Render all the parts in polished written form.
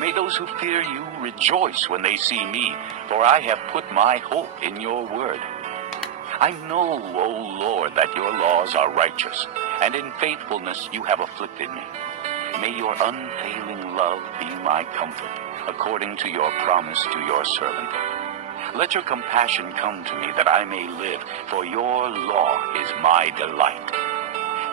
May those who fear you rejoice when they see me, for I have put my hope in your word. I know, O Lord, that your laws are righteous, and in faithfulness you have afflicted me. May your unfailing love be my comfort, according to your promise to your servant. Let your compassion come to me, that I may live, for your law is my delight.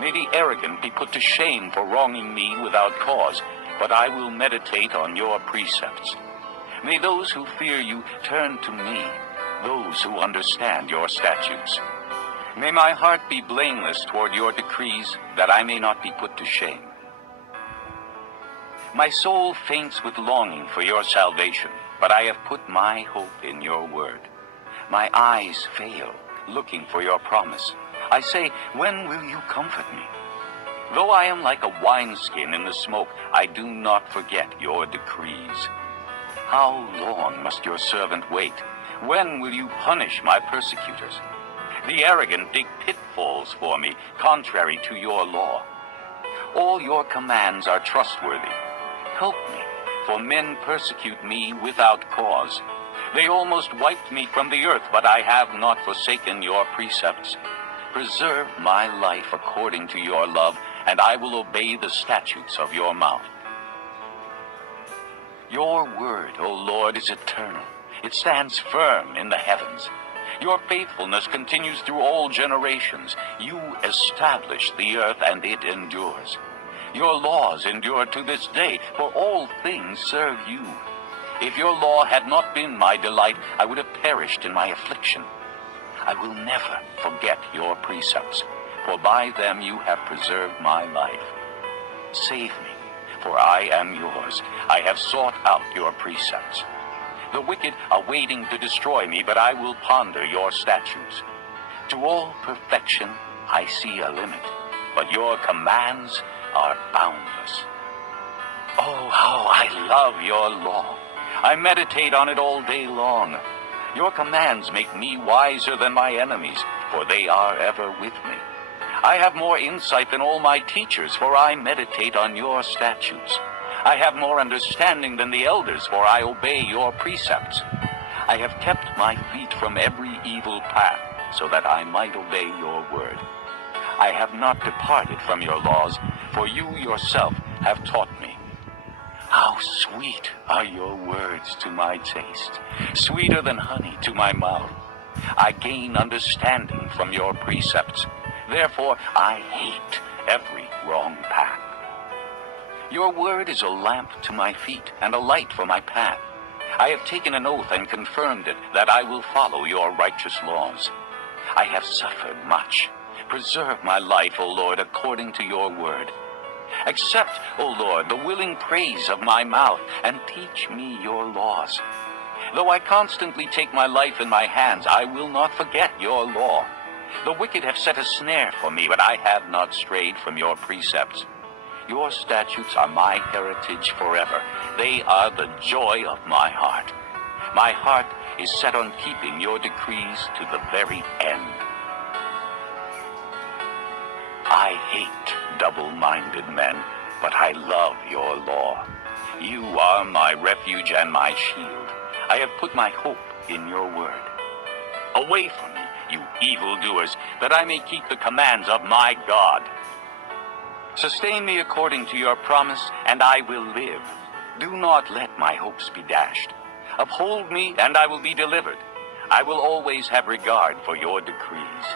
May the arrogant be put to shame for wronging me without cause, but I will meditate on your precepts. May those who fear you turn to me, those who understand your statutes. May my heart be blameless toward your decrees, that I may not be put to shame. My soul faints with longing for your salvation, but I have put my hope in your word. My eyes fail, looking for your promise. I say, when will you comfort me? Though I am like a wineskin in the smoke, I do not forget your decrees. How long must your servant wait? When will you punish my persecutors? The arrogant dig pitfalls for me, contrary to your law. All your commands are trustworthy. Help me, for men persecute me without cause. They almost wiped me from the earth, but I have not forsaken your precepts. Preserve my life according to your love, and I will obey the statutes of your mouth. Your word, O Lord, is eternal. It stands firm in the heavens. Your faithfulness continues through all generations. You establish the earth, and it endures. Your laws endure to this day, for all things serve you. If your law had not been my delight, I would have perished in my affliction. I will never forget your precepts, for by them you have preserved my life. Save me, for I am yours. I have sought out your precepts. The wicked are waiting to destroy me, but I will ponder your statutes. To all perfection I see a limit, but your commands are boundless. Oh, how I love your law. I meditate on it all day long. Your commands make me wiser than my enemies, for they are ever with me. I have more insight than all my teachers, for I meditate on your statutes. I have more understanding than the elders, for I obey your precepts. I have kept my feet from every evil path, so that I might obey your word. I have not departed from your laws, for you yourself have taught me. How sweet are your words to my taste, sweeter than honey to my mouth. I gain understanding from your precepts. Therefore I hate every wrong path. Your word is a lamp to my feet and a light for my path. I have taken an oath and confirmed it, that I will follow your righteous laws. I have suffered much. Preserve my life, O Lord, according to your word. Accept, O Lord, the willing praise of my mouth, and teach me your laws. Though I constantly take my life in my hands, I will not forget your law. The wicked have set a snare for me, but I have not strayed from your precepts. Your statutes are my heritage forever. They are the joy of my heart. My heart is set on keeping your decrees to the very end. I hate double-minded men, but I love your law. You are my refuge and my shield. I have put my hope in your word. Away from me, you evildoers, that I may keep the commands of my God. Sustain me according to your promise, and I will live. Do not let my hopes be dashed. Uphold me, and I will be delivered. I will always have regard for your decrees.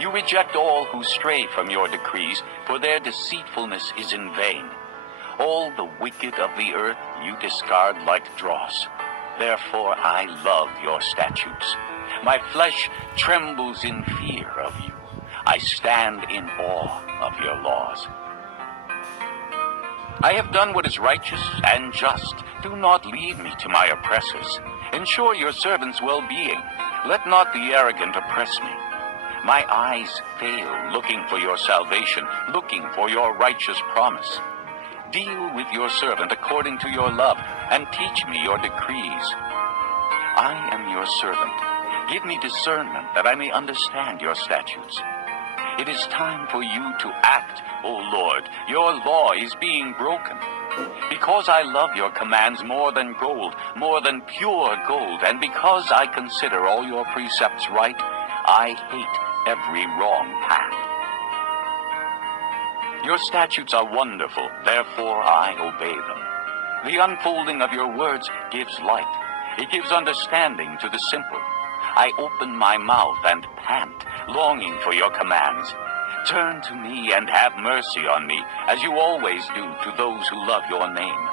You reject all who stray from your decrees, for their deceitfulness is in vain. All the wicked of the earth you discard like dross. Therefore I love your statutes. My flesh trembles in fear of you. I stand in awe of your laws. I have done what is righteous and just. Do not leave me to my oppressors. Ensure your servant's well-being. Let not the arrogant oppress me. My eyes fail looking for your salvation, looking for your righteous promise. Deal with your servant according to your love, and teach me your decrees. I am your servant. Give me discernment that I may understand your statutes. It is time for you to act, O Lord. Your law is being broken. Because I love your commands more than gold, more than pure gold, and because I consider all your precepts right, I hate every wrong path. Your statutes are wonderful, therefore I obey them. The unfolding of your words gives light. It gives understanding to the simple. I open my mouth and pant, longing for your commands. Turn to me and have mercy on me, as you always do to those who love your name.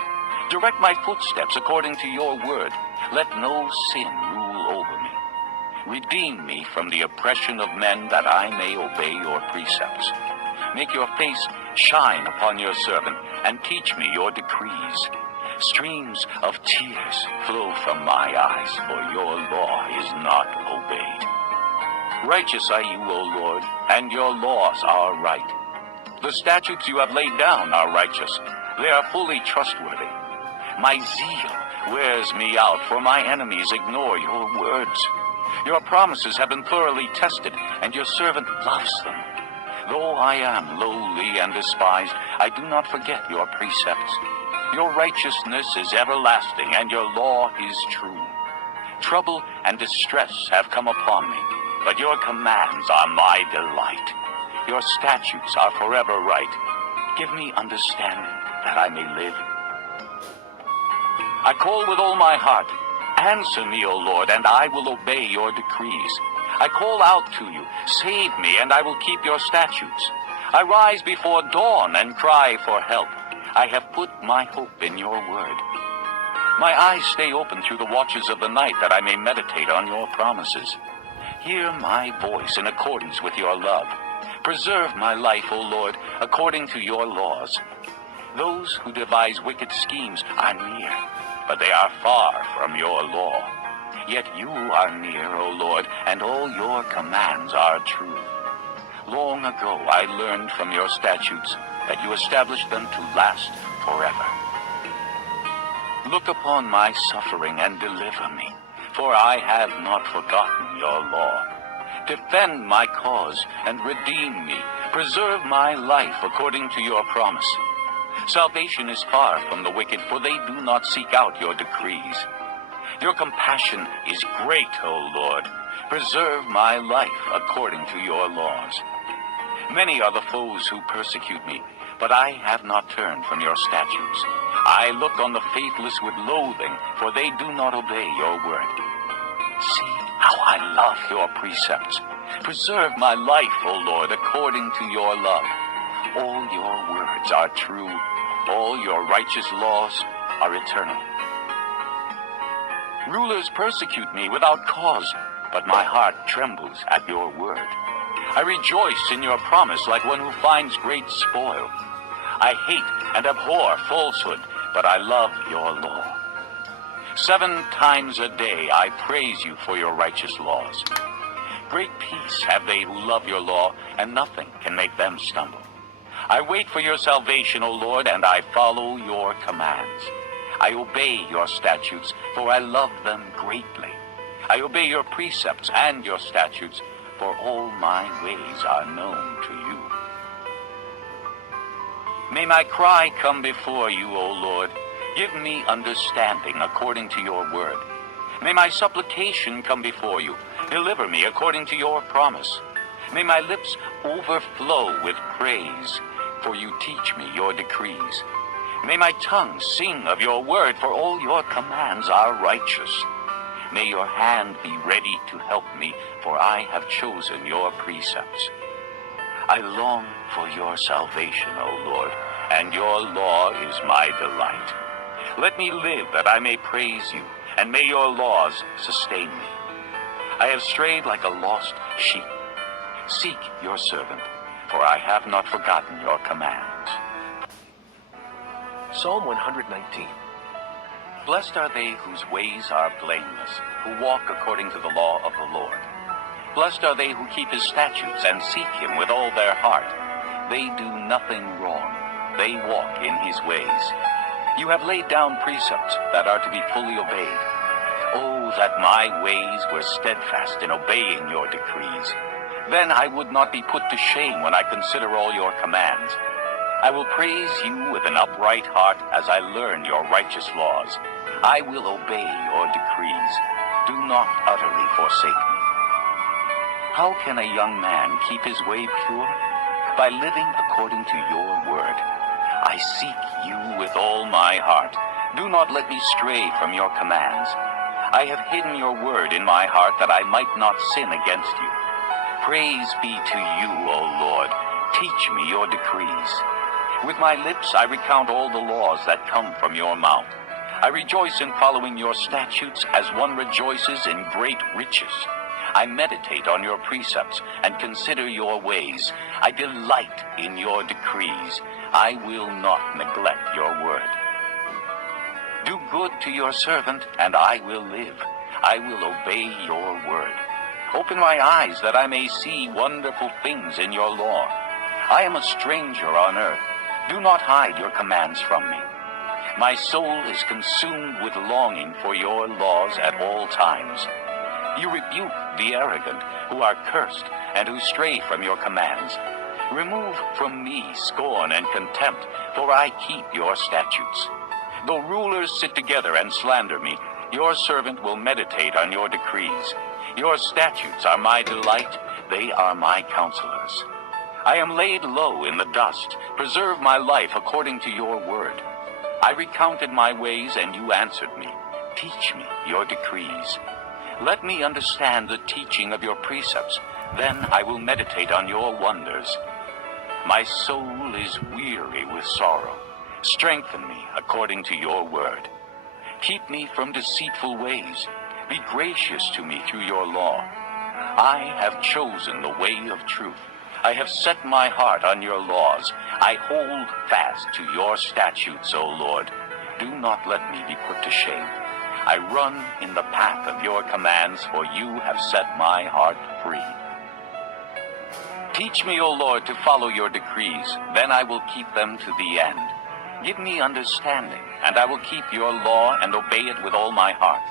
Direct my footsteps according to your word. Let no sin rule over me. Redeem me from the oppression of men, that I may obey your precepts. Make your face shine upon your servant, and teach me your decrees. Streams of tears flow from my eyes, for your law is not obeyed. Righteous are you, O Lord, and your laws are right. The statutes you have laid down are righteous. They are fully trustworthy. My zeal wears me out, for my enemies ignore your words. Your promises have been thoroughly tested, and your servant loves them. Though I am lowly and despised, I do not forget your precepts. Your righteousness is everlasting, and your law is true. Trouble and distress have come upon me, but your commands are my delight. Your statutes are forever right. Give me understanding, that I may live. I call with all my heart. Answer me, O Lord, and I will obey your decrees. I call out to you. Save me, and I will keep your statutes. I rise before dawn and cry for help. I have put my hope in your word. My eyes stay open through the watches of the night, that I may meditate on your promises. Hear my voice in accordance with your love. Preserve my life, O Lord, according to your laws. Those who devise wicked schemes are near, but they are far from your law. Yet you are near, O Lord, and all your commands are true. Long ago I learned from your statutes that you established them to last forever. Look upon my suffering and deliver me, for I have not forgotten your law. Defend my cause and redeem me. Preserve my life according to your promise. Salvation is far from the wicked, for they do not seek out your decrees. Your compassion is great, O Lord. Preserve my life according to your laws. Many are the foes who persecute me, but I have not turned from your statutes. I look on the faithless with loathing, for they do not obey your word. See how I love your precepts. Preserve my life, O Lord, according to your love. All your words are true. All your righteous laws are eternal. Rulers persecute me without cause, but my heart trembles at your word. I rejoice in your promise like one who finds great spoil. I hate and abhor falsehood, but I love your law. 7 times a day I praise you for your righteous laws. Great peace have they who love your law, and nothing can make them stumble. I wait for your salvation, O Lord, and I follow your commands. I obey your statutes, for I love them greatly. I obey your precepts and your statutes, for all my ways are known to you. May my cry come before you, O Lord. Give me understanding according to your word. May my supplication come before you. Deliver me according to your promise. May my lips overflow with praise, for you teach me your decrees. May my tongue sing of your word, for all your commands are righteous. May your hand be ready to help me, for I have chosen your precepts. I long for your salvation, O Lord, and your law is my delight. Let me live that I may praise you, and may your laws sustain me. I have strayed like a lost sheep. Seek your servant, for I have not forgotten your commands. Psalm 119. Blessed are they whose ways are blameless, who walk according to the law of the Lord. Blessed are they who keep his statutes and seek him with all their heart. They do nothing wrong. They walk in his ways. You have laid down precepts that are to be fully obeyed. Oh, that my ways were steadfast in obeying your decrees. Then I would not be put to shame when I consider all your commands. I will praise you with an upright heart as I learn your righteous laws. I will obey your decrees. Do not utterly forsake me. How can a young man keep his way pure? By living according to your word. I seek you with all my heart. Do not let me stray from your commands. I have hidden your word in my heart that I might not sin against you. Praise be to you, O Lord. Teach me your decrees. With my lips I recount all the laws that come from your mouth. I rejoice in following your statutes as one rejoices in great riches. I meditate on your precepts and consider your ways. I delight in your decrees. I will not neglect your word. Do good to your servant, and I will live. I will obey your word. Open my eyes that I may see wonderful things in your law. I am a stranger on earth. Do not hide your commands from me. My soul is consumed with longing for your laws at all times. You rebuke the arrogant who are cursed and who stray from your commands. Remove from me scorn and contempt, for I keep your statutes. Though rulers sit together and slander me, your servant will meditate on your decrees. Your statutes are my delight. They are my counselors. I am laid low in the dust. Preserve my life according to your word. I recounted my ways, and you answered me. Teach me your decrees. Let me understand the teaching of your precepts. Then I will meditate on your wonders. My soul is weary with sorrow. Strengthen me according to your word. Keep me from deceitful ways. Be gracious to me through your law. I have chosen the way of truth. I have set my heart on your laws. I hold fast to your statutes, O Lord. Do not let me be put to shame. I run in the path of your commands, for you have set my heart free. Teach me, O Lord, to follow your decrees. Then I will keep them to the end. Give me understanding, and I will keep your law and obey it with all my heart.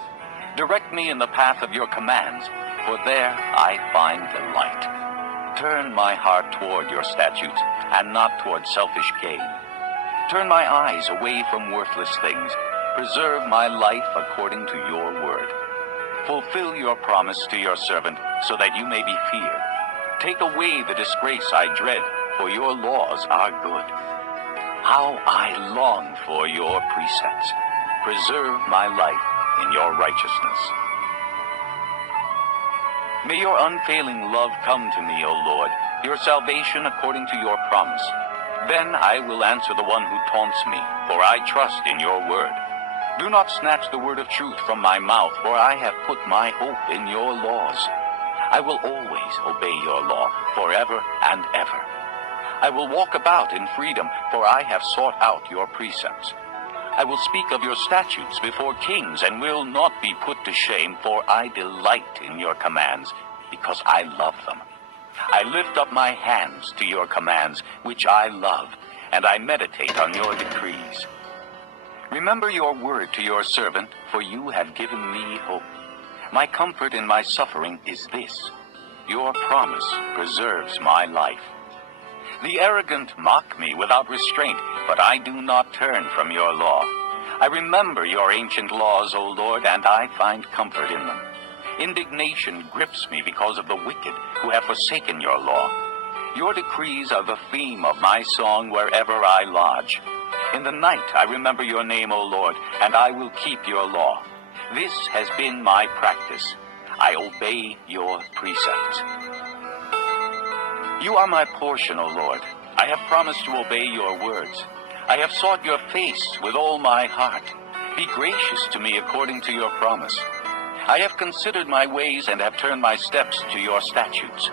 Direct me in the path of your commands, for there I find delight. Turn my heart toward your statutes, and not toward selfish gain. Turn my eyes away from worthless things. Preserve my life according to your word. Fulfill your promise to your servant, so that you may be feared. Take away the disgrace I dread, for your laws are good. How I long for your precepts. Preserve my life in your righteousness. May your unfailing love come to me, O Lord, your salvation according to your promise. Then I will answer the one who taunts me, for I trust in your word. Do not snatch the word of truth from my mouth, for I have put my hope in your laws. I will always obey your law, forever and ever. I will walk about in freedom, for I have sought out your precepts. I will speak of your statutes before kings, and will not be put to shame, for I delight in your commands, because I love them. I lift up my hands to your commands, which I love, and I meditate on your decrees. Remember your word to your servant, for you have given me hope. My comfort in my suffering is this: your promise preserves my life. The arrogant mock me without restraint, but I do not turn from your law. I remember your ancient laws, O Lord, and I find comfort in them. Indignation grips me because of the wicked who have forsaken your law. Your decrees are the theme of my song wherever I lodge. In the night I remember your name, O Lord, and I will keep your law. This has been my practice. I obey your precepts. You are my portion, O Lord. I have promised to obey your words. I have sought your face with all my heart. Be gracious to me according to your promise. I have considered my ways and have turned my steps to your statutes.